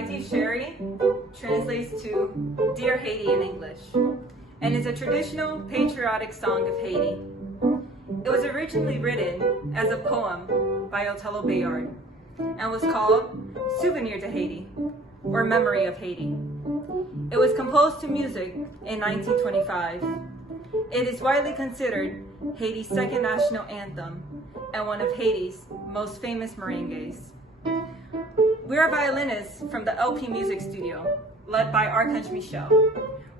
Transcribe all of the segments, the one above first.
Iti Sherry translates to Dear Haiti in English, and is a traditional patriotic song of Haiti. It was originally written as a poem by Othello Bayard and was called Souvenir de Haiti, or Memory of Haiti. It was composed to music in 1925. It is widely considered Haiti's second national anthem and one of Haiti's most famous merengues. We are violinists from the LP Music Studio, led by Archange Michel.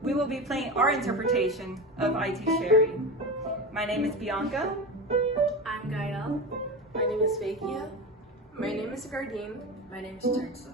We will be playing our interpretation of Iti Sherry. My name is Bianca. I'm Gael. My name is Vakia. My name is Gardine. My name is Teresa.